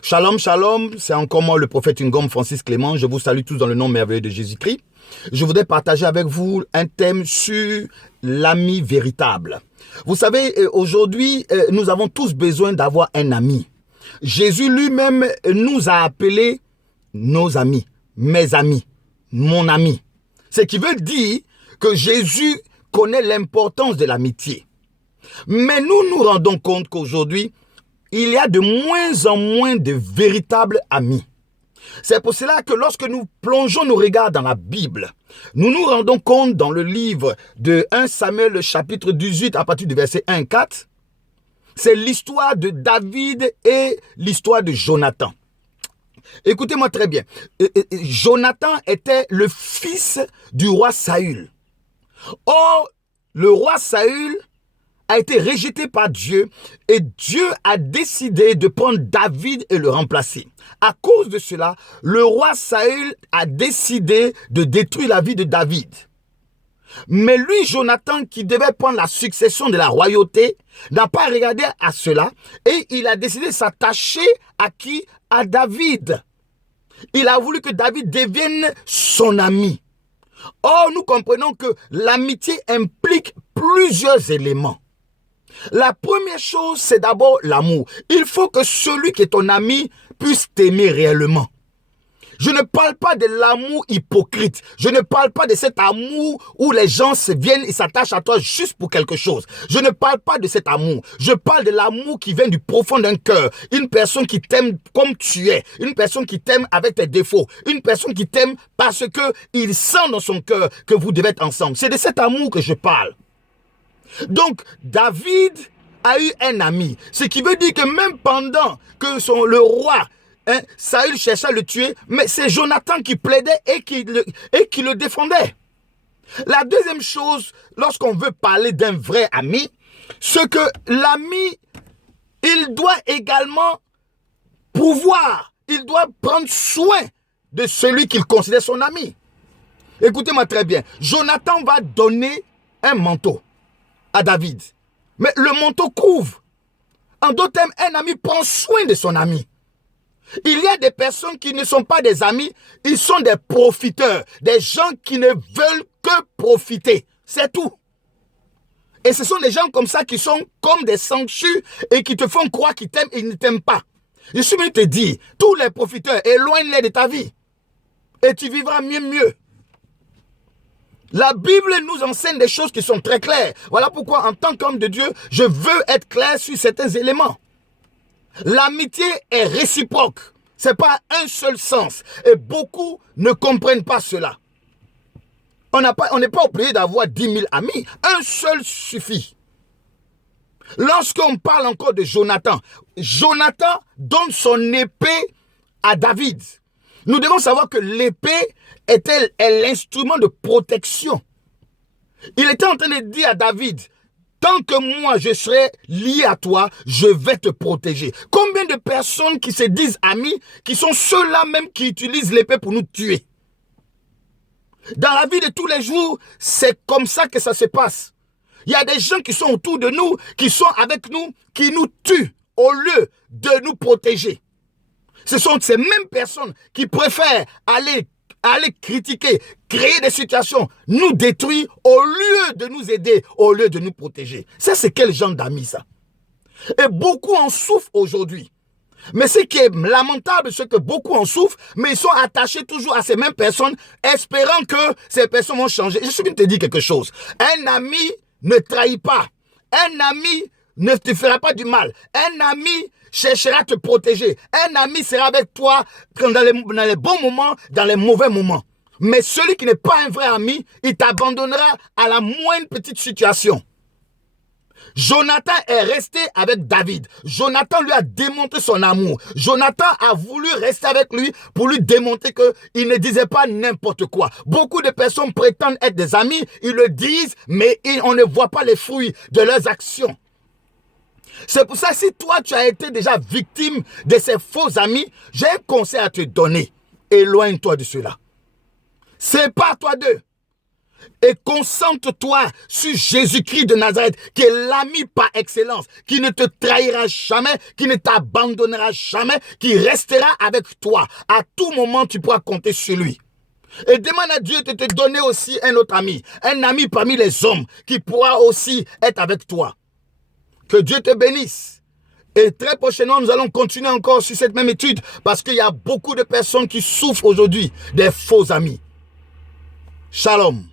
Shalom, shalom, c'est encore moi le prophète Ngom Francis Clément. Je vous salue tous dans le nom merveilleux de Jésus-Christ. Je voudrais partager avec vous un thème sur l'ami véritable. Vous savez, aujourd'hui, nous avons tous besoin d'avoir un ami. Jésus lui-même nous a appelés nos amis, mes amis, mon ami. Ce qui veut dire que Jésus connaît l'importance de l'amitié. Mais nous nous rendons compte qu'aujourd'hui, il y a de moins en moins de véritables amis. C'est pour cela que lorsque nous plongeons nos regards dans la Bible, nous nous rendons compte dans le livre de 1 Samuel chapitre 18 à partir du verset 1 4, c'est l'histoire de David et l'histoire de Jonathan. Écoutez-moi très bien. Jonathan était le fils du roi Saül. Or, le roi Saül a été rejeté par Dieu et Dieu a décidé de prendre David et le remplacer. À cause de cela, le roi Saül a décidé de détruire la vie de David. Mais lui, Jonathan, qui devait prendre la succession de la royauté, n'a pas regardé à cela et il a décidé de s'attacher à qui? À David. Il a voulu que David devienne son ami. Or, nous comprenons que l'amitié implique plusieurs éléments. La première chose, c'est d'abord l'amour. Il faut que celui qui est ton ami puisse t'aimer réellement. Je ne parle pas de l'amour hypocrite. Je ne parle pas de cet amour où les gens viennent et s'attachent à toi juste pour quelque chose. Je ne parle pas de cet amour. Je parle de l'amour qui vient du profond d'un cœur. Une personne qui t'aime comme tu es. Une personne qui t'aime avec tes défauts. Une personne qui t'aime parce qu'il sent dans son cœur que vous devez être ensemble. C'est de cet amour que je parle. Donc, David a eu un ami. Ce qui veut dire que même pendant que le roi, Saül cherchait à le tuer, mais c'est Jonathan qui plaidait et qui le défendait. La deuxième chose, lorsqu'on veut parler d'un vrai ami, c'est que l'ami, il doit également il doit prendre soin de celui qu'il considère son ami. Écoutez-moi très bien. Jonathan va donner un manteau à David. Mais le manteau couvre. En d'autres termes, un ami prend soin de son ami. Il y a des personnes qui ne sont pas des amis, ils sont des profiteurs, des gens qui ne veulent que profiter. C'est tout. Et ce sont des gens comme ça qui sont comme des sangsues et qui te font croire qu'ils t'aiment et ils ne t'aiment pas. Je suis venu te dire, tous les profiteurs, éloigne-les de ta vie. Et tu vivras mieux. La Bible nous enseigne des choses qui sont très claires. Voilà pourquoi, en tant qu'homme de Dieu, je veux être clair sur certains éléments. L'amitié est réciproque. Ce n'est pas un seul sens. Et beaucoup ne comprennent pas cela. On n'est pas obligé d'avoir 10 000 amis. Un seul suffit. Lorsqu'on parle encore de Jonathan, Jonathan donne son épée à David. Nous devons savoir que l'épée est l'instrument de protection. Il était en train de dire à David, tant que moi je serai lié à toi, je vais te protéger. Combien de personnes qui se disent amis, qui sont ceux-là même qui utilisent l'épée pour nous tuer? Dans la vie de tous les jours, c'est comme ça que ça se passe. Il y a des gens qui sont autour de nous, qui sont avec nous, qui nous tuent au lieu de nous protéger. Ce sont ces mêmes personnes qui préfèrent aller critiquer, créer des situations, nous détruire au lieu de nous aider, au lieu de nous protéger. Ça, c'est quel genre d'amis, ça? Et beaucoup en souffrent aujourd'hui. Mais ce qui est lamentable, c'est que beaucoup en souffrent, mais ils sont attachés toujours à ces mêmes personnes, espérant que ces personnes vont changer. Je suis venu te dire quelque chose. Un ami ne trahit pas. Un ami ne te fera pas du mal. Un ami cherchera à te protéger. Un ami sera avec toi dans les bons moments, dans les mauvais moments. Mais celui qui n'est pas un vrai ami, il t'abandonnera à la moindre petite situation. Jonathan est resté avec David. Jonathan lui a démontré son amour. Jonathan a voulu rester avec lui pour lui démontrer qu'il ne disait pas n'importe quoi. Beaucoup de personnes prétendent être des amis, ils le disent, mais on ne voit pas les fruits de leurs actions. C'est pour ça, si toi, tu as été déjà victime de ces faux amis, j'ai un conseil à te donner. Éloigne-toi de cela. Sépare-toi d'eux. Et concentre-toi sur Jésus-Christ de Nazareth, qui est l'ami par excellence, qui ne te trahira jamais, qui ne t'abandonnera jamais, qui restera avec toi. À tout moment, tu pourras compter sur lui. Et demande à Dieu de te donner aussi un autre ami, un ami parmi les hommes, qui pourra aussi être avec toi. Que Dieu te bénisse. Et très prochainement, nous allons continuer encore sur cette même étude, parce qu'il y a beaucoup de personnes qui souffrent aujourd'hui des faux amis. Shalom.